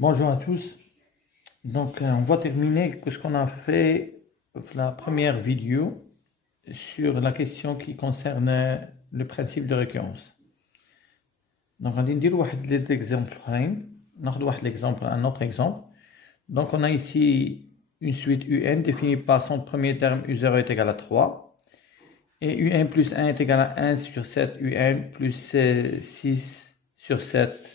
Bonjour à tous. Donc, on va terminer ce qu'on a fait la première vidéo sur la question qui concerne le principe de récurrence. Donc, on va dire un autre exemple. Donc, on a ici une suite UN définie par son premier terme U0 est égal à 3 et UN plus 1 est égal à 1 sur 7 UN plus 6 sur 7.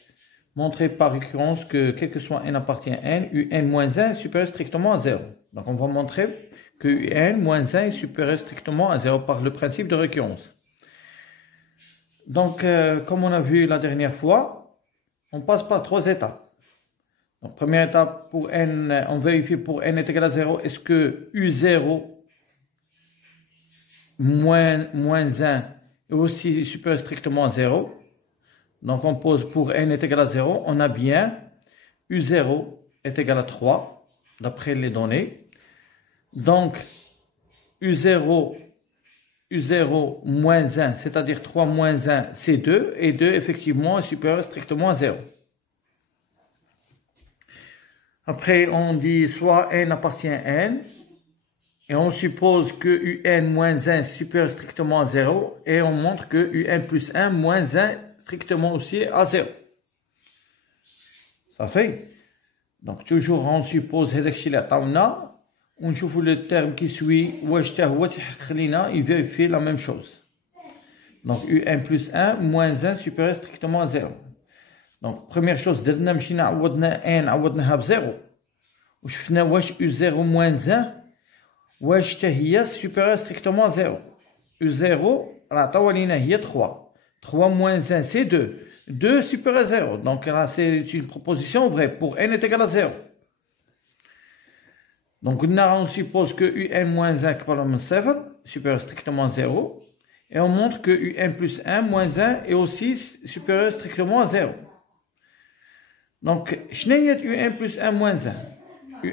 Montrer par récurrence que quel que soit n appartient à n, un moins 1 est supérieur strictement à 0. Donc on va montrer que un moins 1 est supérieur strictement à 0 par le principe de récurrence. Donc comme on a vu la dernière fois, on passe par 3 étapes. Donc première étape, pour n, on vérifie pour n est égal à 0, est-ce que U0 moins 1 est aussi supérieur strictement à 0. Donc on pose pour n est égal à 0, on a bien U0 est égal à 3, d'après les données. Donc U0 moins 1, c'est-à-dire 3 moins 1, c'est 2, et 2 effectivement est supérieur strictement à 0. Après on dit soit n appartient à n, et on suppose que un moins 1 est supérieur strictement à 0, et on montre que un plus 1 moins 1 strictement aussi à 0. Ça fait. Donc toujours on suppose on trouve le terme qui suit, il vérifie la même chose. Donc un plus 1 moins 1 supérieur strictement à 0. Donc première chose, درنا مشينا عوضنا n عوضناها بزيرو وشفنا واش u0 moins 1 واش حتى هي supérieur strictement à 0. u0 راه عطاو لينا هي 3. 3 moins 1, c'est 2. 2 supérieur à 0. Donc là, c'est une proposition vraie. Pour n est égal à 0. Donc là, on suppose que un moins 1 supérieur strictement à 0. Et on montre que un plus 1 moins 1 est aussi supérieur strictement à 0. Donc, il y a un plus 1 moins 1.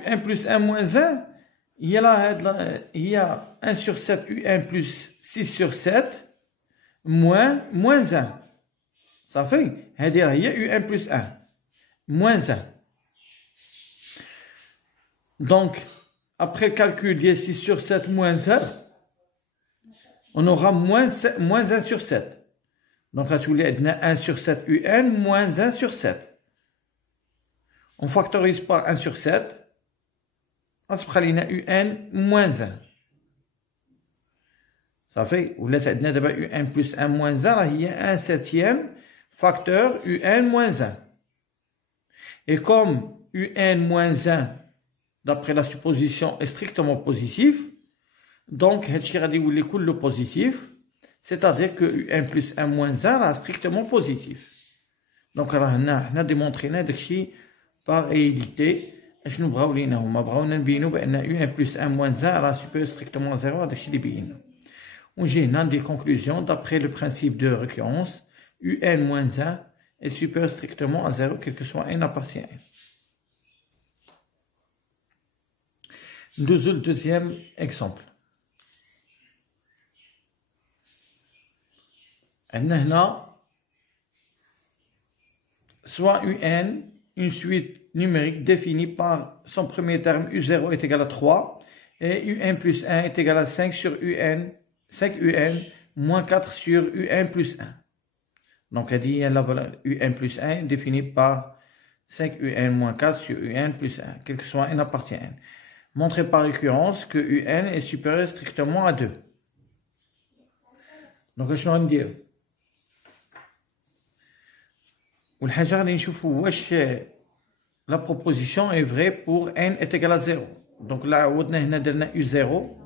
un plus 1 moins 1, il y a 1 sur 7, un plus 6 sur 7. moins 1. Ça fait, il y a un plus 1. Moins 1. Donc, après le calcul, il y a 6 sur 7 moins 1. On aura moins 1 sur 7. Donc, là, si vous voulez, il y a 1 sur 7 un moins 1 sur 7. On factorise par 1 sur 7. On se prend un moins 1. Ça fait, ou là, عندنا دابا un plus 1 moins 1, il y a 1 septième facteur un moins 1. Et comme un moins 1, d'après la supposition, est strictement positif, donc, هادشي غادي يولي كله positif, c'est-à-dire que un plus 1 moins 1 est strictement positif. Donc, راه هنا حنا ديمونطرينا داكشي par réalité. اشنو بغاو لينا هما بغاونا نبينو بان un plus 1 moins 1 راه supérieur strictement à 0. هادشي اللي بينا. On j'ai des conclusions d'après le principe de récurrence. Un moins 1 est supérieur strictement à 0, quel que soit n appartient à n. Deuxième exemple. Soit un, une suite numérique définie par son premier terme u0 est égal à 3 et un plus 1 est égal à 5 sur 5 un moins 4 sur un plus 1. Donc, elle dit la valeur un plus 1 définie par 5 un moins 4 sur un plus 1, quel que soit n appartient à n. Montrer par récurrence que un est supérieur strictement à 2. Donc, je vais dire. والحاجة غادي نشوفوا واش la proposition est vraie pour n est égal à 0. Donc là عوضنا هنا درنا u0.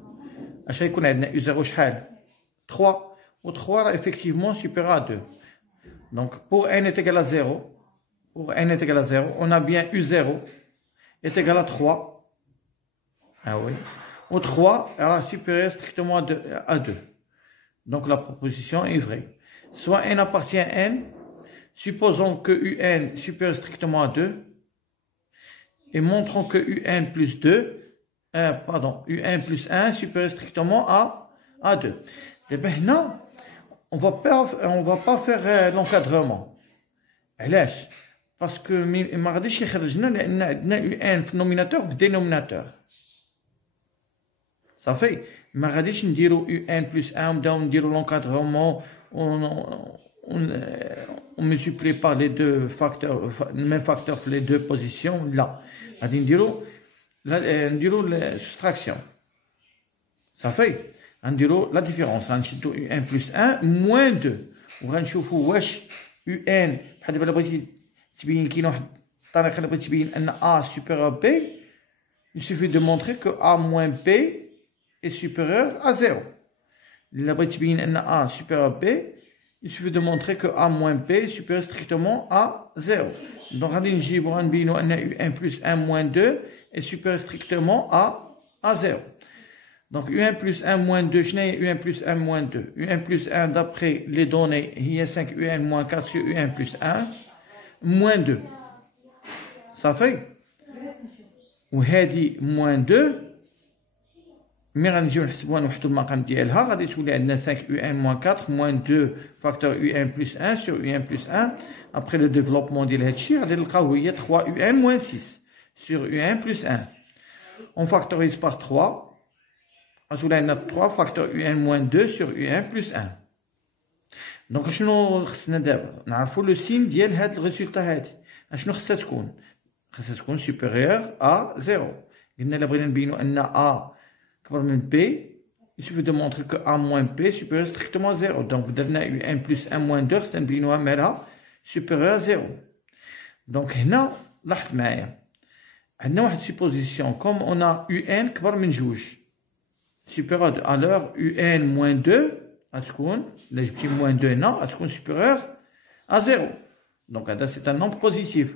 اش غيكون عندنا u0 شحال 3 و 3 راه effectivement supérieur à 2. Donc pour n est égal à 0, on a bien u0 est égal à 3. Ah oui. Ou 3 est supérieur strictement à 2. Donc la proposition est vraie. Soit n appartient à n, supposons que un supérieur strictement à 2 et montrons que un plus 1 supérieur strictement à 2. Et bien non, on va pas faire l'encadrement. باسكو ما غاديش يخرج لنا لان عندنا يو ان في النوميناتور في الدينوميناتور صافي. ما غاديش نديرو يو ان بلس 1 ونبداو نديرو لونكادغومون on multiplie par les deux facteurs, le même facteur pour les deux positions. Là, غادي نديرو l'extraction. Ça fait, نديرو la différence. غنشدو un plus 1 moins 2. وغنشوفو واش un بحال دابا بغيتي تبين كاين واحد الطريقه اللي بغيتي تبين ان a supérieur b. Il suffit de montrer que a moins b est supérieur à 0. إلا بغيتي تبين ان a supérieur b, il suffit de montrer que a moins b est supérieur strictement à 0. Donc, on va dire un plus 1 moins 2 est supérieur strictement à 0. Donc, u1 plus 1 moins 2, je n'ai u1 plus 1 moins 2. u1 plus 1, d'après les données, il y a 5 u1 moins 4 sur u1 plus 1 moins 2. Ça fait ou هذه moins 2. مي غنجيو نحسبوها نوحدو المقام ديالها غادي تولي عندنا 5 u1 moins 4 moins 2 facteur u1 plus 1 sur u1 plus 1. Après le développement ديال هادشي غادي نلقاو هي 3 u1 moins 6 sur u1 plus 1. On factorise par 3 غتولي عندنا 3 facteur u1 moins 2 sur u1 plus 1. دونك شنو خصنا دابا نعرفو لو سين ديال هاد الريزولتا هادي شنو خصها تكون؟ خصها تكون supérieur à 0. قلنا الا بغينا نبينو ان a كبر من b, il suffit de montrer que a moins b est supérieur strictement à 0. Donc, بدلنا u1 plus 1 moins 2 خصنا نبينوها مالها supérieur à 0. Donc, هنا لاحظ معايا عندنا واحد supposition comme on a un كبر من جوج supérieur à alors un moins 2 غتكون إلا جبتي moins 2 هنا غتكون supérieur à 0. Donc, هذا c'est un nombre positif.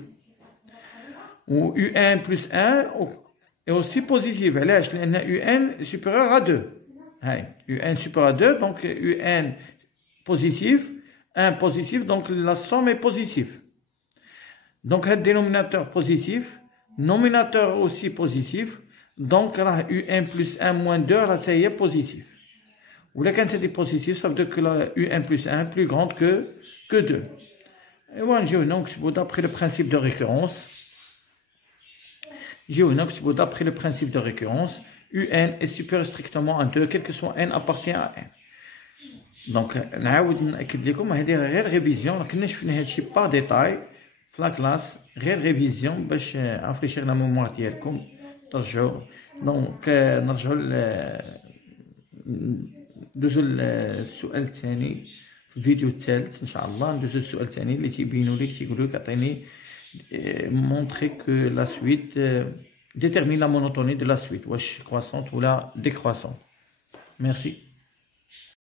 Ou un plus 1 est aussi positif. علاش؟ لأن un supérieur à 2. هاي un supérieur à 2 donc un positif 1 positif donc la somme est positive. Donc le dénominateur positif, nominateur aussi positif, donc راه un plus 1 moins 2 راه حتى هي positif. ولا كانت هذه positif ça veut dire que la un plus 1 plus grande que 2. Et voilà, نجيو هنا نكتبو d'après le principe de récurrence. D'après le principe de récurrence, un est supérieur strictement à 2, quel que soit n appartient à n. Donc, نعاود نأكد لكم هذه غير ريفيزيون، ما كناش شفنا هادشي با ديتاي في لا كلاس، غير ريفيزيون باش افريشير لا ميموار ديالكم ترجعوا. دونك نرجعوا ندوزو للسؤال الثاني في الفيديو الثالث ان شاء الله. ندوزو للسؤال الثاني اللي تيبينوا لك تيقولوا لك عطيني montrer que la suite détermine la monotonie de la suite, wesh croissante ou la décroissante. Merci.